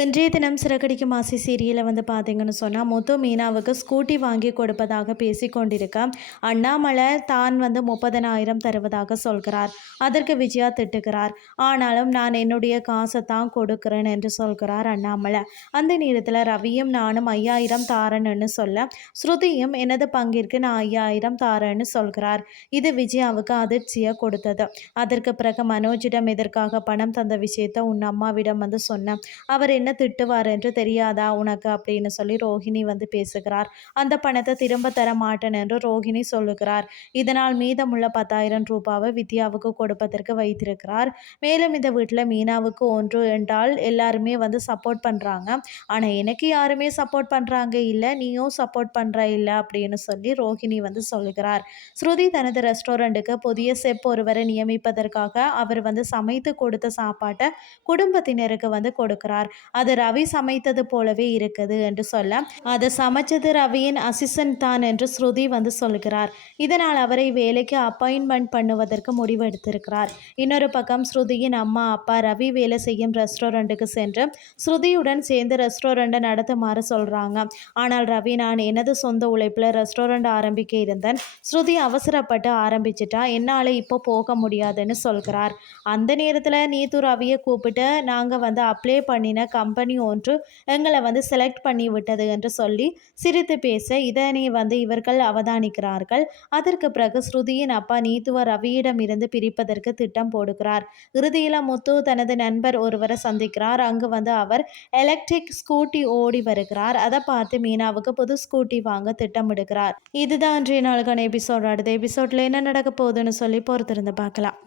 இன்றைய தினம் சிறகடிக்கும் மாசி சீரியலில் வந்து பார்த்தீங்கன்னு சொன்னால் முத்து மீனாவுக்கு ஸ்கூட்டி வாங்கி கொடுப்பதாக பேசி கொண்டிருக்க அண்ணாமலை தான் வந்து முப்பதனாயிரம் தருவதாக சொல்கிறார். அதற்கு விஜயா திட்டுகிறார். ஆனாலும் நான் என்னுடைய காசை தான் கொடுக்குறேன் என்று சொல்கிறார் அண்ணாமலை. அந்த நேரத்தில் ரவியும் நானும் ஐயாயிரம் தாரேன்னு சொல்ல ஸ்ருதியும் எனது பங்கிற்கு நான் ஐயாயிரம் தாரேன்னு சொல்கிறார். இது விஜயாவுக்கு அதிர்ச்சியை கொடுத்தது. அதற்கு பிறகு மனோஜிடம் எதற்காக பணம் தந்த விஷயத்தை உன் அம்மாவிடம் வந்து சொன்னேன் அவர் என்ன திட்டுவார் என்று தெரியாதா உனக்கு? அப்படின்னு சொல்லி ரோஹிணி வந்து பேசுகிறார். அந்த பணத்தை திரும்ப தர மாட்டேன் என்று ரோஹிணி சொல்லுகிறார். இதனால் மீதமுள்ள பத்தாயிரம் ரூபாவை வித்யாவுக்கு கொடுப்பதற்கு வைத்திருக்கிறார். மேலும் இந்த வீட்டில் மீனாவுக்கு ஒன்று என்றால் எல்லாருமே வந்து சப்போர்ட் பண்ணுறாங்க ஆனால் எனக்கு யாருமே சப்போர்ட் பண்ணுறாங்க இல்லை நீயும் சப்போர்ட் பண்ணுற இல்லை அப்படின்னு சொல்லி ரோஹிணி வந்து சொல்லுகிறார். ஸ்ருதி தனது ரெஸ்டாரண்ட்டுக்கு புதிய செப் ஒருவரை நியமிப்பதற்காக அவர் வந்து சமைத்து கொடுத்த சாப்பாட்டை குடும்பத்தினருக்கு வந்து கொடுக்கிறார். அது ரவி சமைத்தது போலவே இருக்குது என்று சொல்ல அதை சமைச்சது ரவியின் அசிஸ்டன்ட் தான் என்று ஸ்ருதி வந்து சொல்கிறார். இதனால் அவரை வேலைக்கு அப்பாயின்மெண்ட் பண்ணுவதற்கு முடிவு எடுத்திருக்கிறார். இன்னொரு பக்கம் ஸ்ருதியின் அம்மா அப்பா ரவி வேலை செய்யும் ரெஸ்டாரண்ட்டுக்கு சென்று ஸ்ருதியுடன் சேர்ந்து ரெஸ்டாரண்ட்டை நடத்துமாறு சொல்கிறாங்க ஆனால் ரவி நான் எனது சொந்த உழைப்பில் ரெஸ்டாரண்ட் ஆரம்பிக்க இருந்தேன். ஸ்ருதி அவசரப்பட்டு ஆரம்பிச்சிட்டா என்னால் இப்போ போக முடியாதுன்னு சொல்கிறார். அந்த நேரத்தில் நீத்து ரவியை கூப்பிட்டு நாங்கள் வந்து அப்ளை பண்ணின கம்பெனி ஒன்று எங்களை வந்து செலக்ட் பண்ணி விட்டது என்று சொல்லி சிரித்து பேச இதனை வந்து இவர்கள் அவதானிக்கிறார்கள். அதற்கு பிறகு ஸ்ருதியின் அப்பா நீத்துவ ரவியிடம் இருந்து பிரிப்பதற்கு திட்டம் போடுகிறார். இறுதியில் முத்து தனது நண்பர் ஒருவரை சந்திக்கிறார். அங்கு வந்து அவர் எலக்ட்ரிக் ஸ்கூட்டி ஓடி வருகிறார். அதை பார்த்து மீனாவுக்கு புது ஸ்கூட்டி வாங்க திட்டமிடுகிறார். இதுதான் இன்றைய நாளுக்கான எபிசோட் அடுத்த எபிசோட்ல என்ன நடக்க போகுதுன்னு சொல்லி பொறுத்திருந்து பார்க்கலாம்.